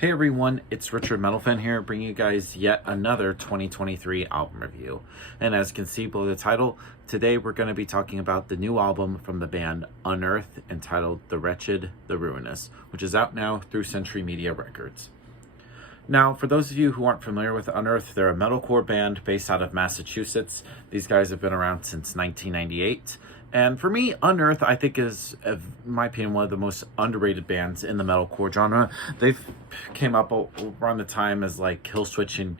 Hey everyone, it's Richard Metalfan here, bringing you guys yet another 2023 album review. And as you can see below the title, today we're going to be talking about the new album from the band Unearth entitled The Wretched, The Ruinous, which is out now through Century Media Records. Now, for those of you who aren't familiar with Unearth, they're a metalcore band based out of Massachusetts. These guys have been around since 1998. And for me, Unearth, I think, is, in my opinion, one of the most underrated bands in the metalcore genre. They've came up around the time as like Killswitch and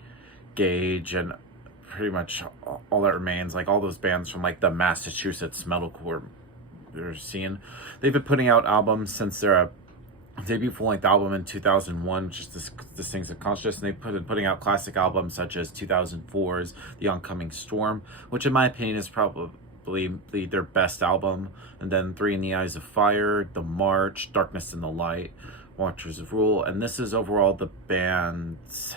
Gage and pretty much all that remains, like all those bands from like the Massachusetts metalcore scene. They've been putting out albums since their debut full-length album in 2001, which is this Things of Consciousness, and they've been putting out classic albums such as 2004's The Oncoming Storm, which in my opinion is probably their best album, and then Three in the Eyes of Fire, The March, Darkness in the Light, Watchers of Rule, and this is overall the band's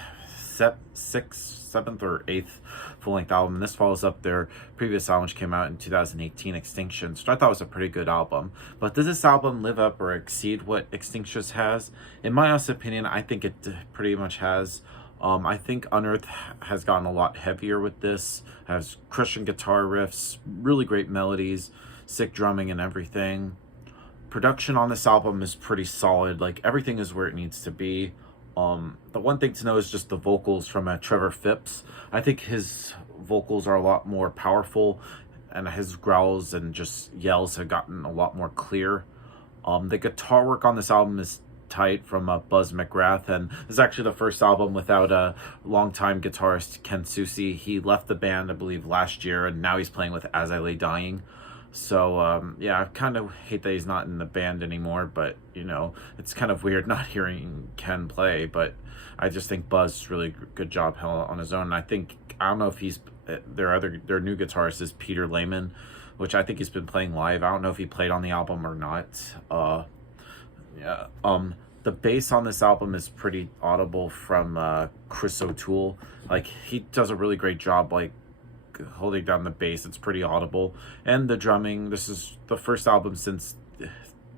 seventh or eighth full-length album, and this follows up their previous album, which came out in 2018, Extinction. So I thought it was a pretty good album. But does this album live up or exceed what Extinctions has? In my honest opinion, I think it pretty much has. I think Unearth has gotten a lot heavier with this, has Christian guitar riffs, really great melodies, sick drumming and everything. Production on this album is pretty solid, like everything is where it needs to be. The one thing to know is just the vocals from Trevor Phipps. I think his vocals are a lot more powerful, and his growls and just yells have gotten a lot more clear. The guitar work on this album is tight from Buzz McGrath, and this is actually the first album without a longtime guitarist Ken Susi. He left the band, I believe, last year, and now he's playing with As I Lay Dying. So yeah, I kind of hate that he's not in the band anymore, but you know, it's kind of weird not hearing Ken play. But I just think Buzz really good job on his own. And I don't know if he's their new guitarist is Peter Lehman, which I think he's been playing live. I don't know if he played on the album or not. Yeah. The bass on this album is pretty audible from Chris O'Toole. Like, he does a really great job, like, holding down the bass. It's pretty audible. And the drumming, this is the first album since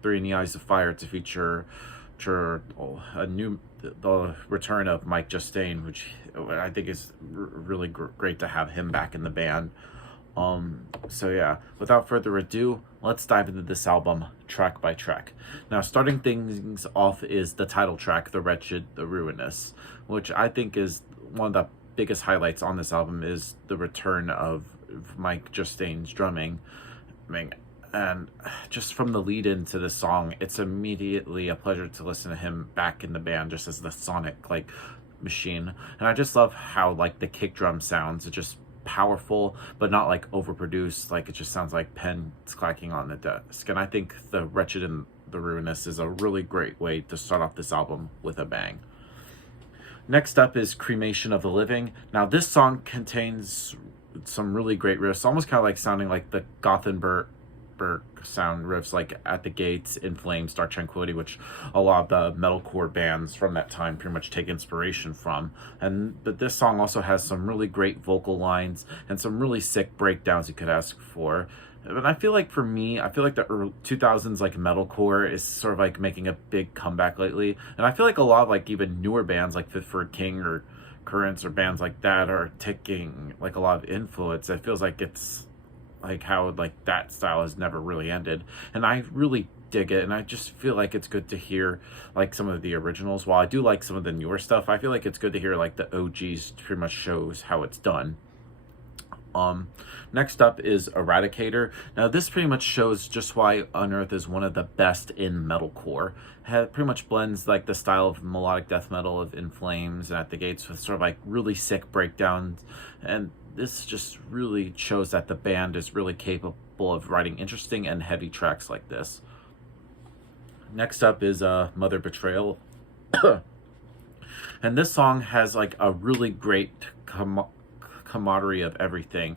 Three in the Eyes of Fire to feature the return of Mike Justine, which I think is really great to have him back in the band. So yeah, without further ado, let's dive into this album track by track. Now, starting things off is the title track, The Wretched, The Ruinous, which I think is one of the biggest highlights on this album, is the return of Mike Justine's drumming. And just from the lead into the song, it's immediately a pleasure to listen to him back in the band, just as the sonic like machine. And I just love how like the kick drum sounds. It just powerful, but not like overproduced. Like, it just sounds like pens clacking on the desk. And I think The Wretched and The Ruinous is a really great way to start off this album with a bang. Next up is Cremation of the Living. Now, this song contains some really great riffs, almost kind of like sounding like the Gothenburg sound riffs, like At the Gates, In Flames, Dark Tranquility, which a lot of the metalcore bands from that time pretty much take inspiration from. But this song also has some really great vocal lines and some really sick breakdowns you could ask for. And I feel like, for me, I feel like the early 2000s like metalcore is sort of like making a big comeback lately, and I feel like a lot of like even newer bands like Fit for a King or Currents or bands like that are taking like a lot of influence. It feels like it's like how like that style has never really ended, and I really dig it. And I just feel like it's good to hear like some of the originals. While I do like some of the newer stuff, I feel like it's good to hear like the OGs pretty much shows how it's done. Next up is Eradicator. Now, this pretty much shows just why Unearth is one of the best in metalcore. It pretty much blends like the style of melodic death metal of In Flames and At the Gates with sort of like really sick breakdowns, and this just really shows that the band is really capable of writing interesting and heavy tracks like this. Next up is Mother Betrayal. And this song has like a really great camaraderie of everything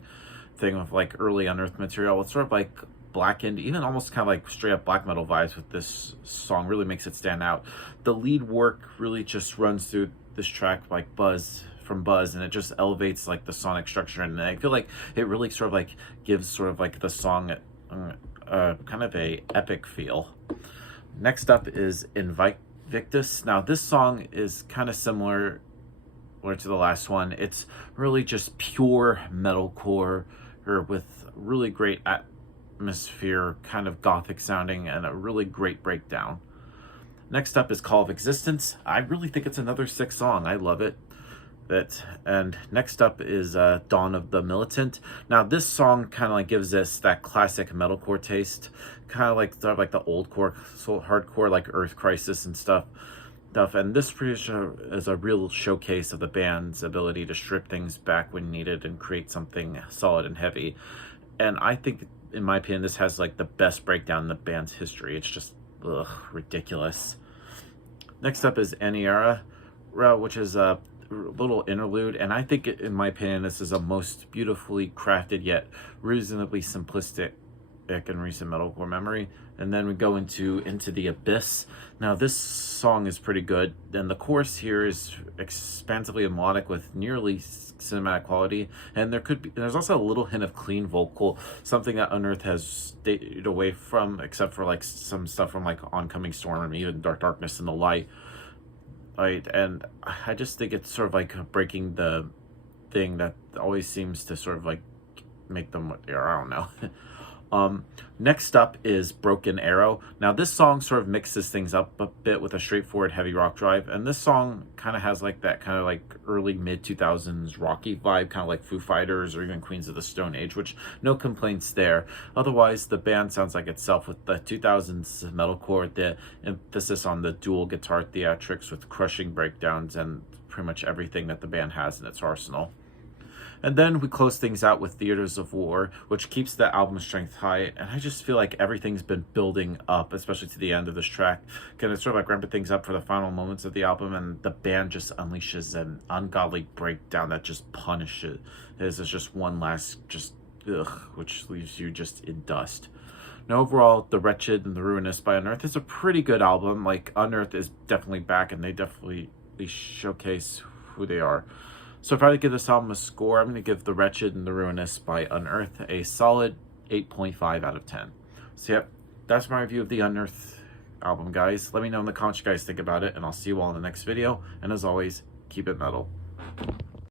thing with like early Unearth material. It's sort of like blackened, even almost kind of like straight up black metal vibes with this song. Really makes it stand out. The lead work really just runs through this track like Buzz, and it just elevates like the sonic structure, and I feel like it really sort of like gives sort of like the song kind of a epic feel. Next up is Victus. Now this song is kind of similar to the last one. It's really just pure metalcore, or with really great atmosphere, kind of gothic sounding, and a really great breakdown. Next up is Call of Existence. I really think it's another sick song. I love it. And next up is Dawn of the Militant. Now this song kind of like gives us that classic metalcore taste, kind of like sort of like the old core, so hardcore, like Earth Crisis and stuff. And this is a real showcase of the band's ability to strip things back when needed and create something solid and heavy. And I think, in my opinion, this has like the best breakdown in the band's history. It's just ridiculous. Next up is Aniara, which is a little interlude, and I think, in my opinion, this is a most beautifully crafted yet reasonably simplistic in recent metalcore memory. And then we go into the Abyss. Now this song is pretty good, and the chorus here is expansively melodic with nearly cinematic quality, and there's also a little hint of clean vocal, something that Unearth has stayed away from, except for like some stuff from like Oncoming Storm and even Darkness and the Light. Right, and I just think it's sort of like breaking the thing that always seems to sort of like make them what they are. I don't know. Next up is Broken Arrow. Now this song sort of mixes things up a bit with a straightforward heavy rock drive, and this song kind of has like that kind of like early mid 2000s rocky vibe, kind of like Foo Fighters or even Queens of the Stone Age, which no complaints there. Otherwise the band sounds like itself, with the 2000s metalcore, the emphasis on the dual guitar theatrics with crushing breakdowns and pretty much everything that the band has in its arsenal. And then we close things out with Theaters of War, which keeps the album strength high. And I just feel like everything's been building up, especially to the end of this track. Kind of sort of like ramping things up for the final moments of the album, and the band just unleashes an ungodly breakdown that just punishes. It's just one last which leaves you just in dust. Now overall, The Wretched and the Ruinous by Unearth is a pretty good album. Like, Unearth is definitely back, and they definitely showcase who they are. So if I were to give this album a score, I'm going to give The Wretched and the Ruinous by Unearth a solid 8.5 out of 10. So yep, that's my review of the Unearth album, guys. Let me know in the comments what you guys think about it, and I'll see you all in the next video. And as always, keep it metal.